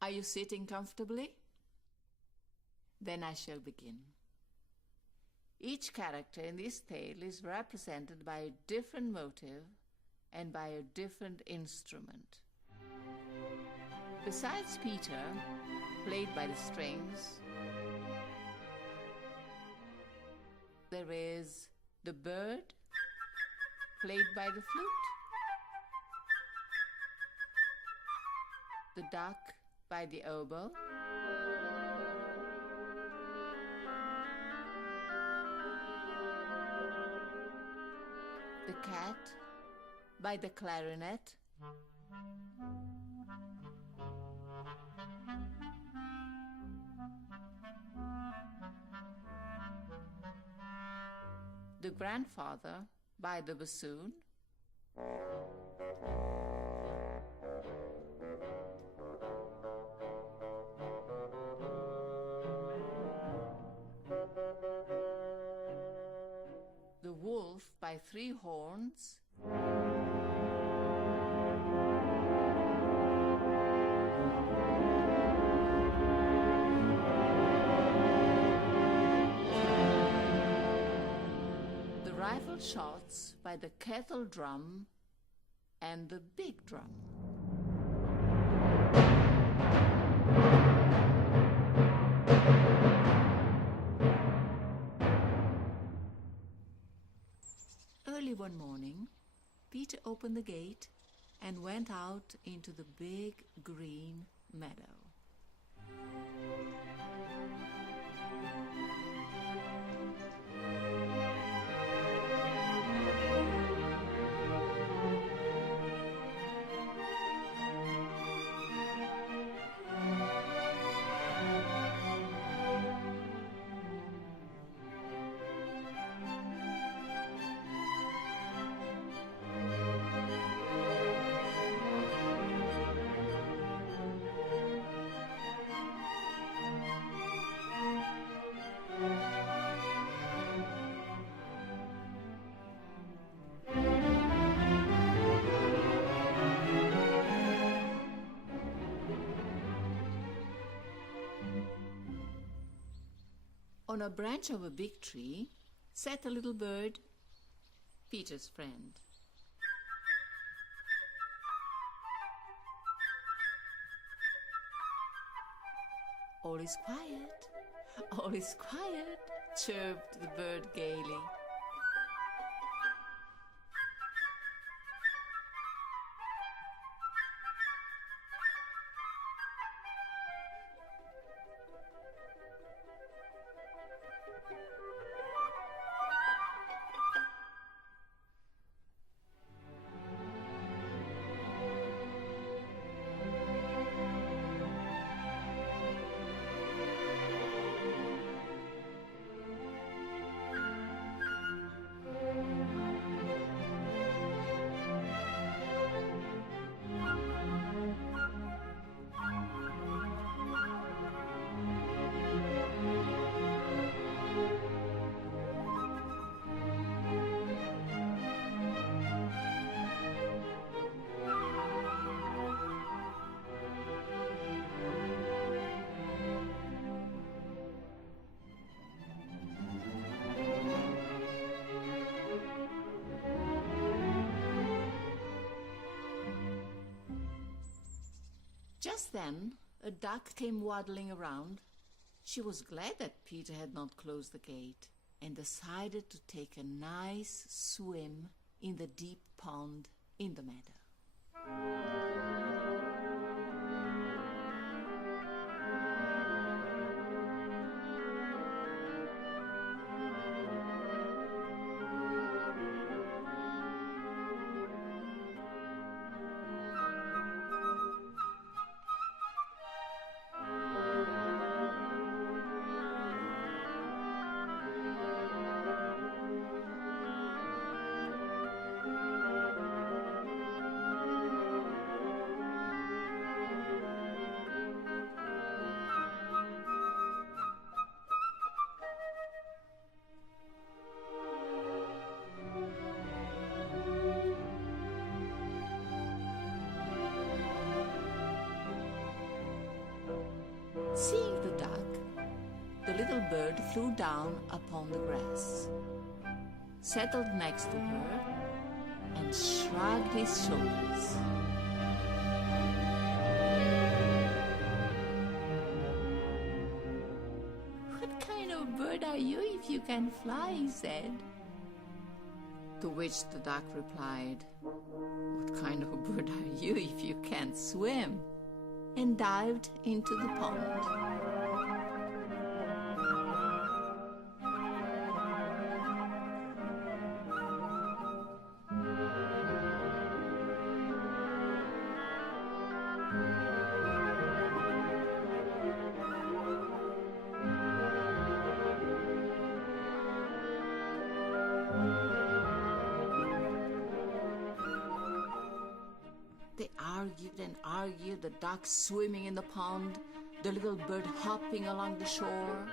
Are you sitting comfortably? Then I shall begin. Each character in this tale is represented by a different motive and by a different instrument. Besides Peter, played by the strings, there is the bird, played by the flute, the duck by the oboe, the cat by the clarinet, the grandfather by the bassoon, the wolf by three horns, the rifle shots by the kettle drum and the big drum. Early one morning, Peter opened the gate and went out into the big green meadow. On a branch of a big tree sat a little bird, Peter's friend. All is quiet, all is quiet, chirped the bird gaily. Just then, a duck came waddling around. She was glad that Peter had not closed the gate and decided to take a nice swim in the deep pond in the meadow. bird flew down upon the grass, settled next to her, and shrugged his shoulders. "What kind of bird are you if you can fly?" he said. To which the duck replied, "What kind of bird are you if you can't swim?" and dived into the pond. They argued and argued, the duck swimming in the pond, the little bird hopping along the shore.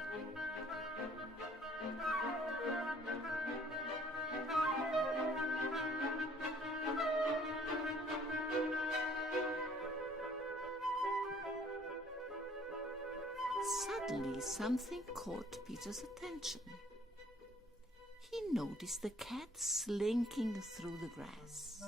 Suddenly, something caught Peter's attention. He noticed the cat slinking through the grass.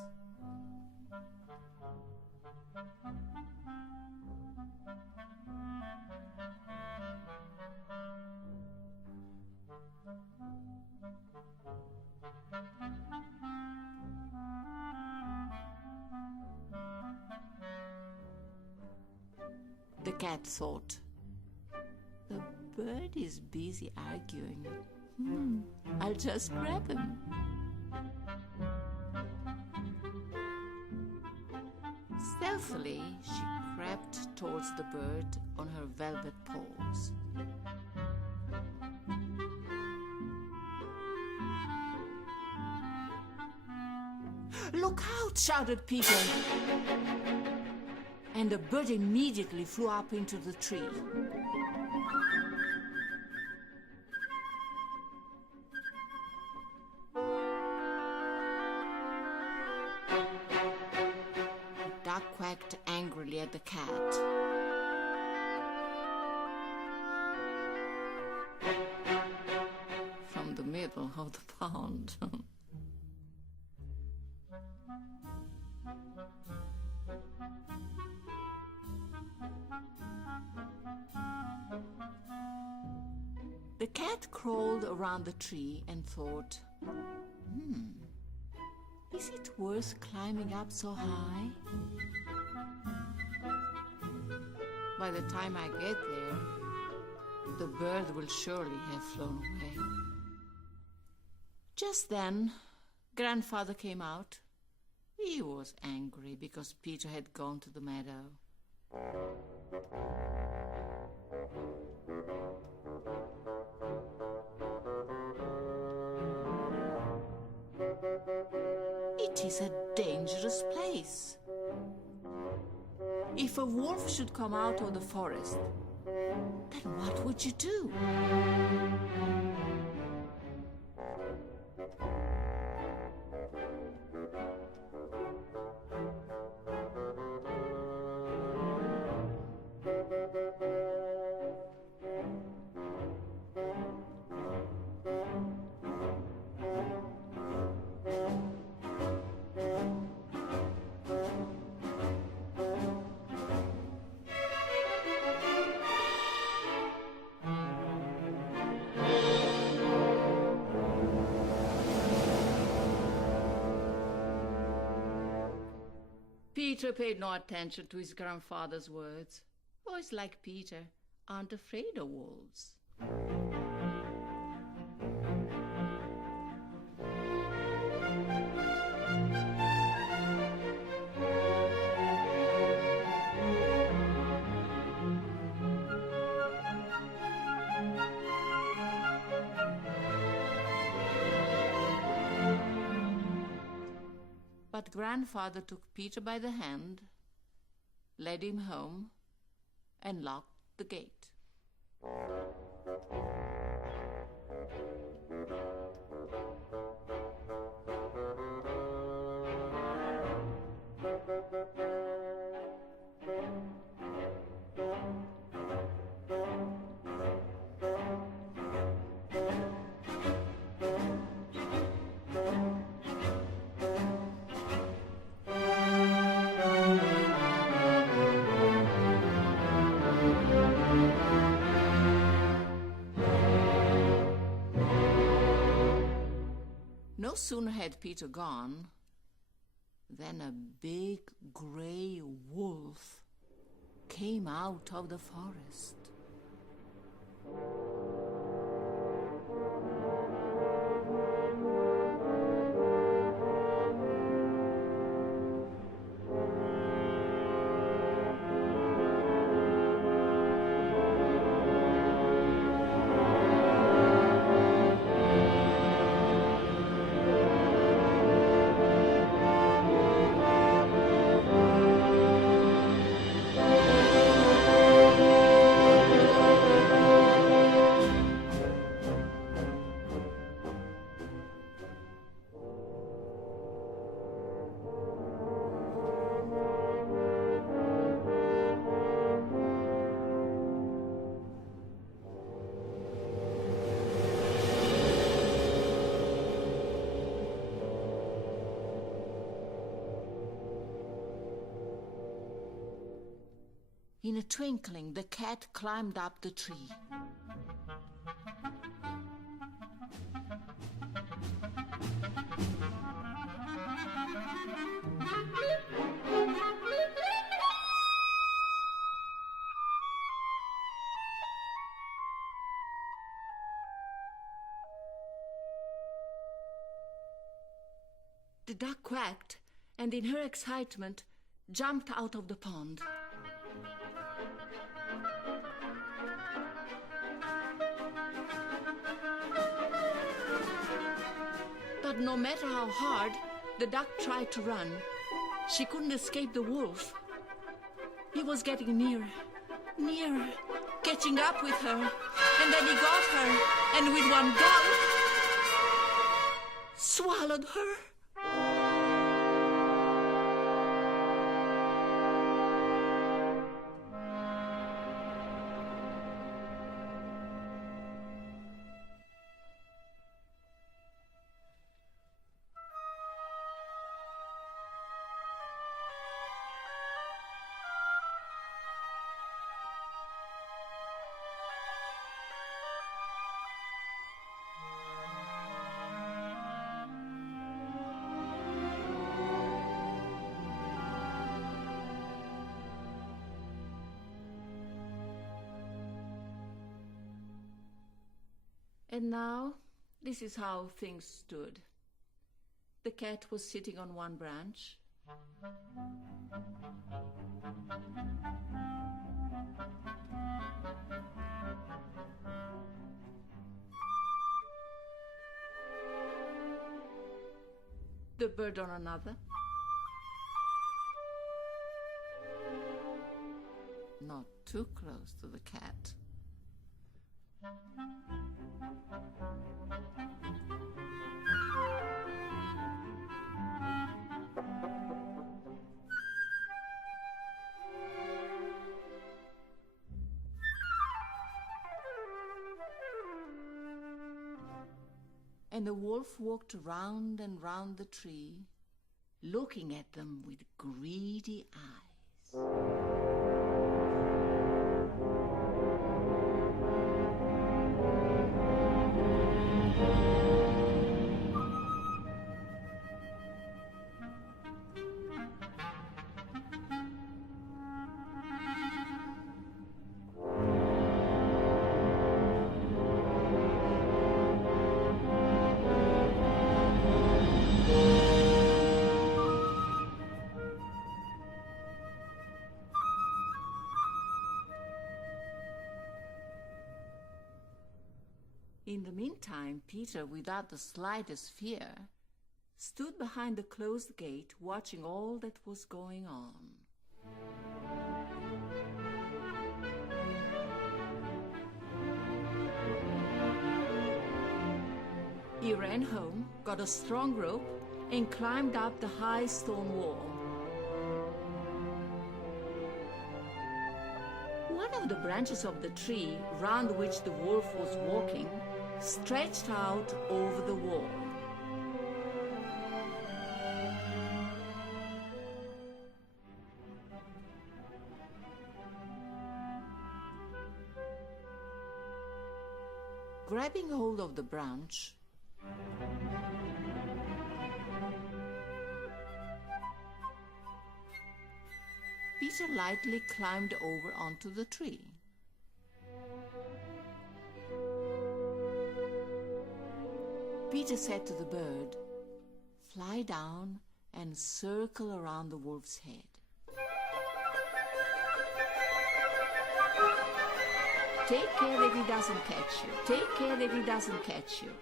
The cat thought, "The bird is busy arguing. I'll just grab him." Stealthily, she crept towards the bird on her velvet paws. "Look out!" shouted Peter. And the bird immediately flew up into the tree. The duck quacked angrily at the cat. From the middle of the pond. The cat crawled around the tree and thought, is it worth climbing up so high? By the time I get there, the bird will surely have flown away. Just then, Grandfather came out. He was angry because Peter had gone to the meadow. It is a dangerous place. If a wolf should come out of the forest, then what would you do? Peter paid no attention to his grandfather's words. Boys like Peter aren't afraid of wolves. But Grandfather took Peter by the hand, led him home, and locked the gate. No sooner had Peter gone than a big grey wolf came out of the forest. In a twinkling, the cat climbed up the tree. The duck quacked, and in her excitement, jumped out of the pond. But no matter how hard the duck tried to run, she couldn't escape the wolf. He was getting nearer, nearer, catching up with her, and then he got her, and with one gulp, swallowed her. And now, this is how things stood. The cat was sitting on one branch. The bird on another. Not too close to the cat. And the wolf walked round and round the tree, looking at them with greedy eyes. In the meantime, Peter, without the slightest fear, stood behind the closed gate, watching all that was going on. He ran home, got a strong rope, and climbed up the high stone wall. One of the branches of the tree round which the wolf was walking stretched out over the wall. Grabbing hold of the branch, Peter lightly climbed over onto the tree. Peter said to the bird, "Fly down and circle around the wolf's head. Take care that he doesn't catch you. Take care that he doesn't catch you."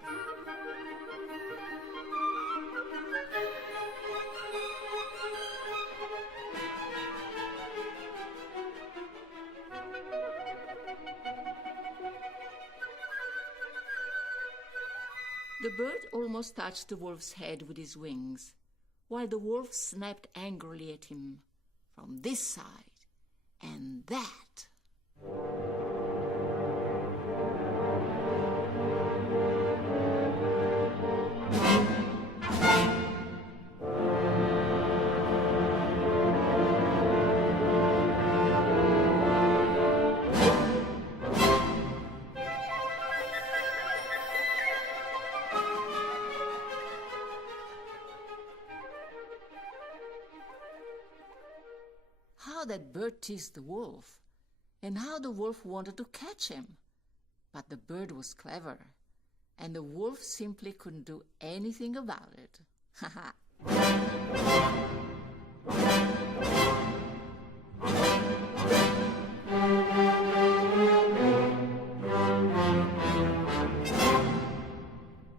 The bird almost touched the wolf's head with his wings, while the wolf snapped angrily at him from this side and that. How that bird teased the wolf, and how the wolf wanted to catch him. But the bird was clever, and the wolf simply couldn't do anything about it. Ha ha!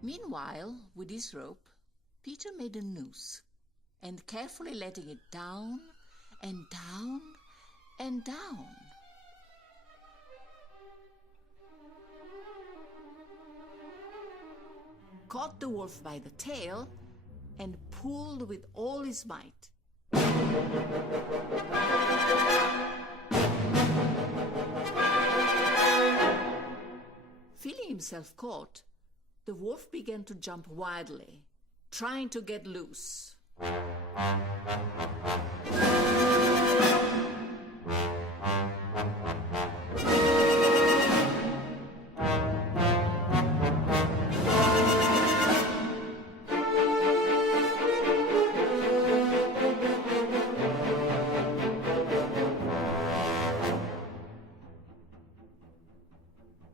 Meanwhile, with his rope, Peter made a noose, and carefully letting it down and down and down. Caught the wolf by the tail and pulled with all his might. Feeling himself caught, the wolf began to jump wildly, trying to get loose.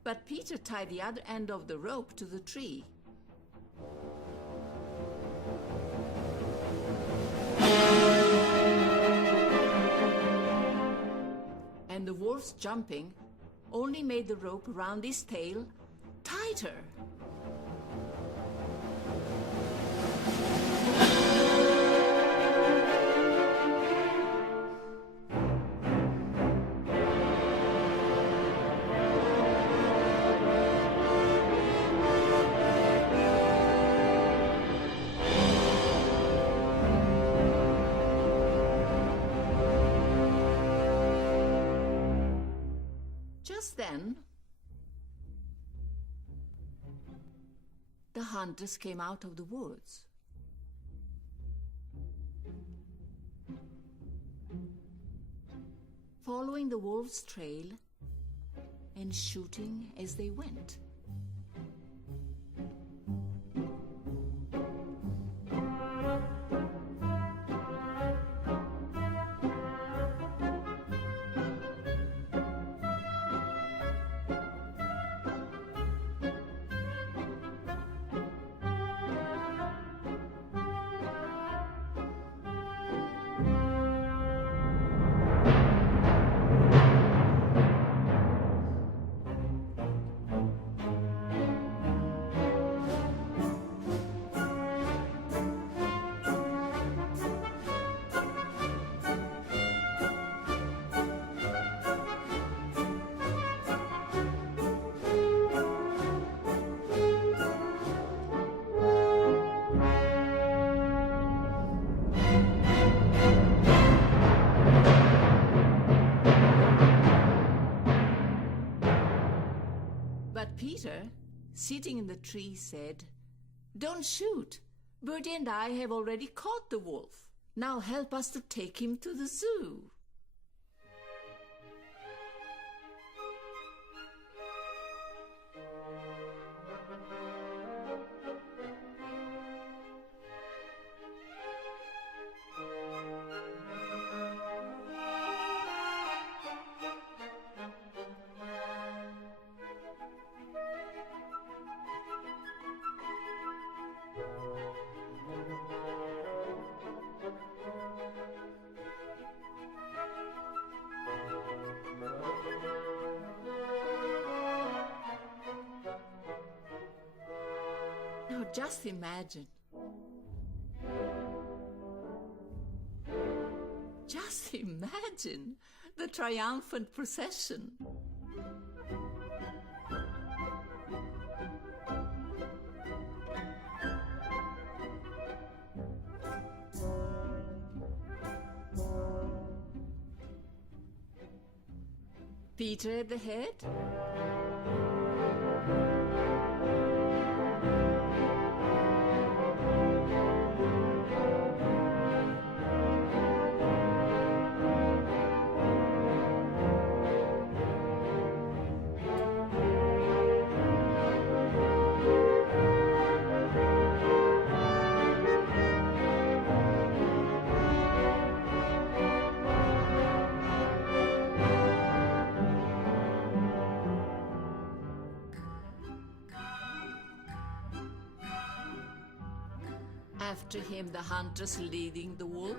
But Peter tied the other end of the rope to the tree. And the wolf's jumping only made the rope around his tail tighter. Just then, the hunters came out of the woods. Following the wolf's trail and shooting as they went. But Peter, sitting in the tree, said, "Don't shoot. Bertie and I have already caught the wolf. Now help us to take him to the zoo." Just imagine. Just imagine the triumphant procession. Peter at the head. After him, the hunters leading the wolf.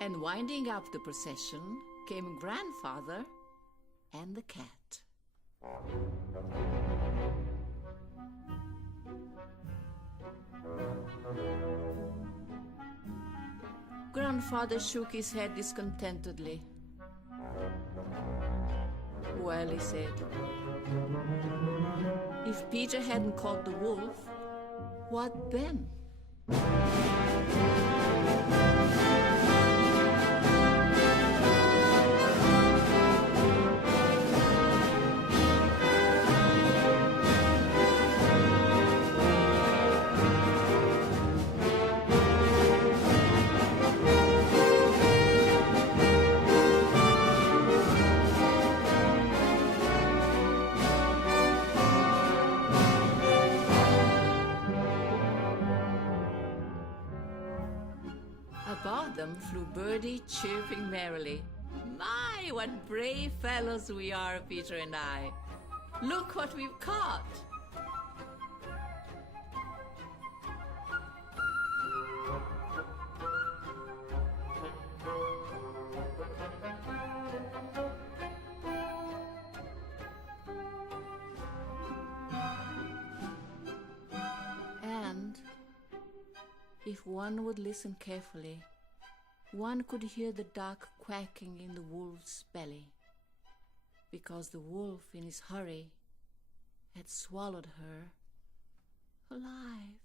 And winding up the procession came Grandfather and the cat. Grandfather shook his head discontentedly. Well, he said, if Peter hadn't caught the wolf, what then? Above them flew Birdie, chirping merrily. My, what brave fellows we are, Peter and I. Look what we've caught. And if one would listen carefully, one could hear the duck quacking in the wolf's belly, because the wolf, in his hurry, had swallowed her alive.